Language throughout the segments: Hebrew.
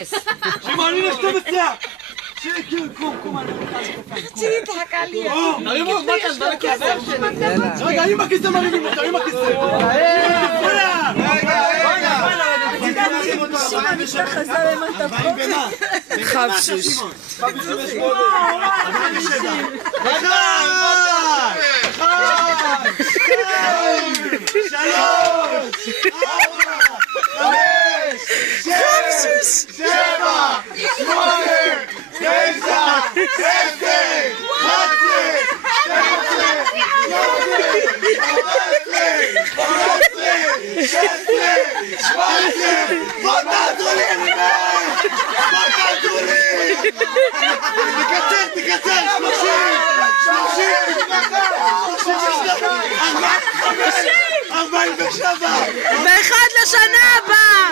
שמעון, הנה 12! שקר, קום, אני רוצה לקפיים. חצי התחכה לי. תרימו, מה כאן? בא לכסף שלי. רגע, עם הכיסא מרימים אותו, עם הכיסא. שמעון נשלח עשה להם על תפוק. חבשוש. ואחד לשנה הבאה.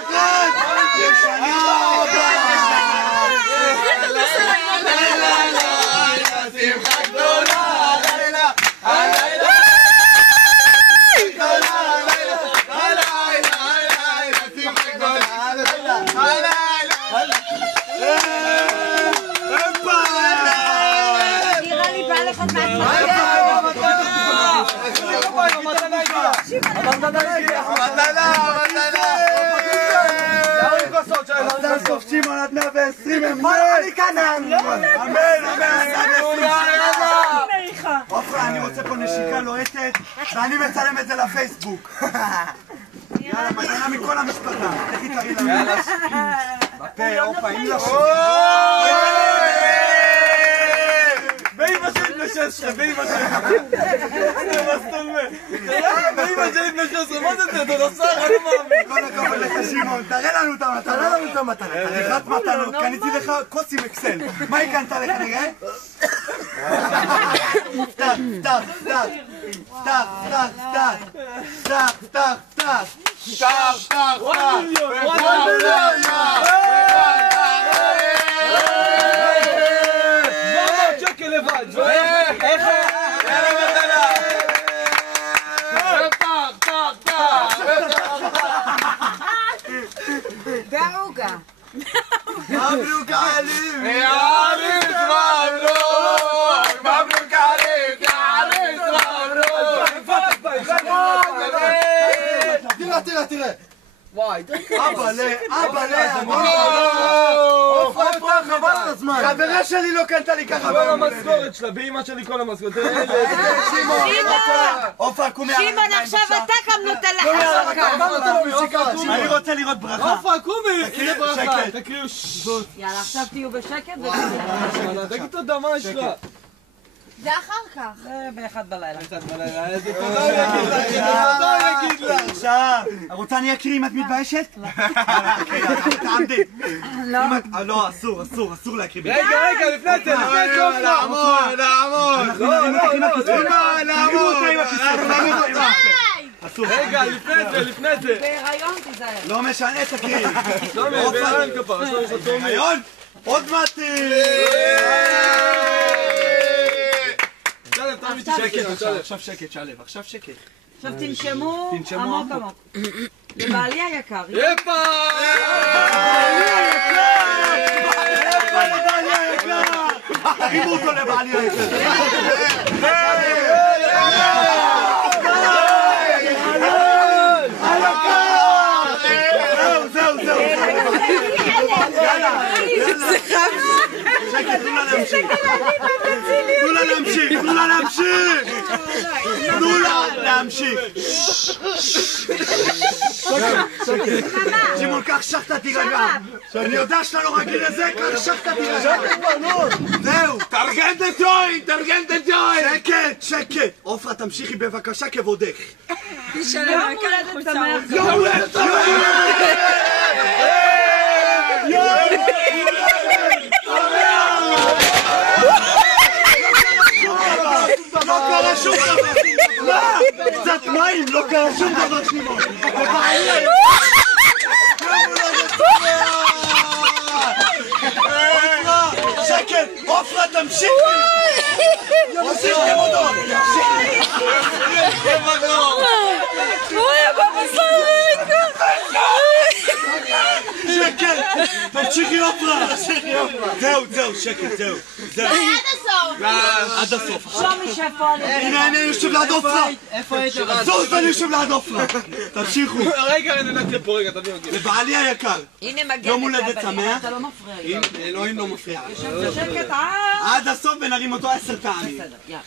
שמעון עד 120 אמן! עופרה, אני רוצה פה נשיקה לוהטת ואני מצלם את זה לפייסבוק. יאללה, מתנה מכל המשפחה. תכי תראי לנו. יאללה, בפה, עופה, אם לא באמא שלי בני 16, באמא שלי. מה זאת אומרת? באמא שלי בני 16, מה זה? אתה נוסע, אני לא מאמין. כל הכבוד לך שמעון, תראה לנו את המתנה. תריכת מתנות, קניתי לך כוס עם אקסל. מה הקנת לך, נראה? והעוגה. מברוק עליך! מברוק עליך, יא עריס, מברוק! תראה! וואי, אבאלה, חבל על הזמן. חברה שלי לא קנתה לי ככה. כל המשכורת שלה, באמא שלי כל המשכורת. עופרה, קומי. שמעון, עכשיו אתה גם נותן לך חזקה. אני רוצה לראות ברכה. עופרה, קומי! הנה ברכה, תקריאו. יאללה, עכשיו תהיו בשקט תגיד תודה, מה יש לה? זה אחר כך. זה באחד בלילה. איזה תודה הוא יגיד לה. עכשיו, רוצה אני אקריא אם את מתביישת? תעמדי. לא, אסור להקריא. רגע, לפני זה, לעמוד. רגע, לפני זה. בהיריון תיזהר. לא משנה, תקריא. בהיריון כפר, בהיריון? עוד מעטי! עכשיו שקט, שלב, עכשיו שקט. עכשיו תנשמו עמוק. לבעלי היקר. יפה! לבעלי היקר! תרימו אותו לבעלי היקר! זהו! שקט, תנו לה להמשיך! שמעון, קח שחטה תירגע. אני יודע שאתה לא רגיל לזה, קח שחטה תירגע. זהו. תארגן את הג'וינט. שקט. עופרה, תמשיכי בבקשה כבודך. יום הולדת שמח. יום הולדת שמח! לא קרה שום דבר! מה? קצת מים, לא קרה שום דבר שמעון! שקט! עופרה, תמשיכי! תמשיך כבודו! שקט! תמשיכי עופרה. זהו, שקט, זהו. עד הסוף. שומי שפו עליהם. הנה, יושב ליד עופרה. איפה היית? זוז, אני יושב ליד עופרה. תמשיכו. רגע, אני נתתי פה, רגע, תביא אותי. לבעלי היקר. הנה מגיע יום הולדת שמח. אתה לא מפריע. אלוהים לא מפריע. שקט, עד הסוף ונרים אותו 10 פעמים. בסדר, יאללה.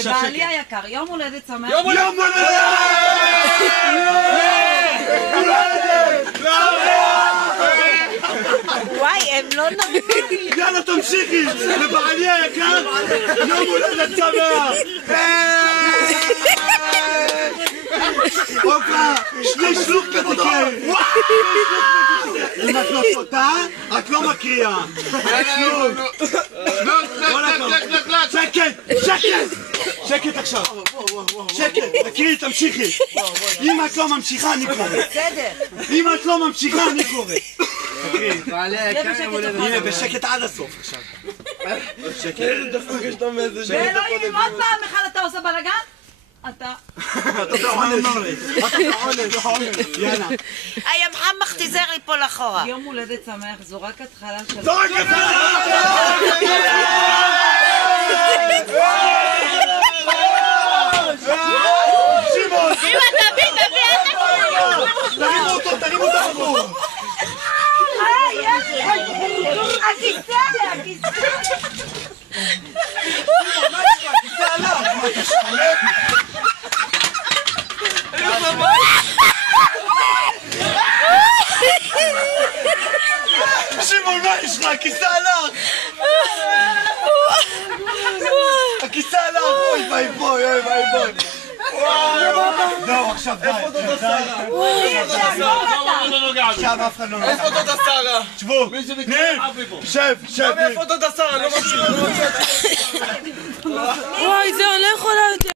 לבעלי היקר, יום הולדת שמח. יום הולדת! וואי, הם לא נורמליים. יאללה, תמשיכי! לבעלי היקר, יום הולדת שמח! הופה! שני שלוק מתיקה! אם את לא שותה, את לא מקריאה! שקט עכשיו! שקט! תקריאי, תמשיכי! אם את לא ממשיכה, אני קורא! אם את לא ממשיכה, אני קורא! הנה, בשקט עד הסוף עכשיו. שקט. ואלוהים, עוד פעם אחד אתה עושה בלאגן? אתה בעונש. יאללה. היה מחמח תיזר לי פה לחורה. יום הולדת שמח, זו רק התחלה של... זורק שמעון! אמא, תביא, תרימו אותו, תרימו את הבחור! הכיסא! הכיסא עליו! מה, אתה שחולק? שמעון, מה יש לך? הכיסא עליו! הכיסא עליו! אוי ואבוי, אוי ואבוי! זהו, עכשיו די, עכשיו אף אחד לא נוגע. איפה דוד השרה? שבו! ניר! שב! איפה דוד השרה? לא ממשיך.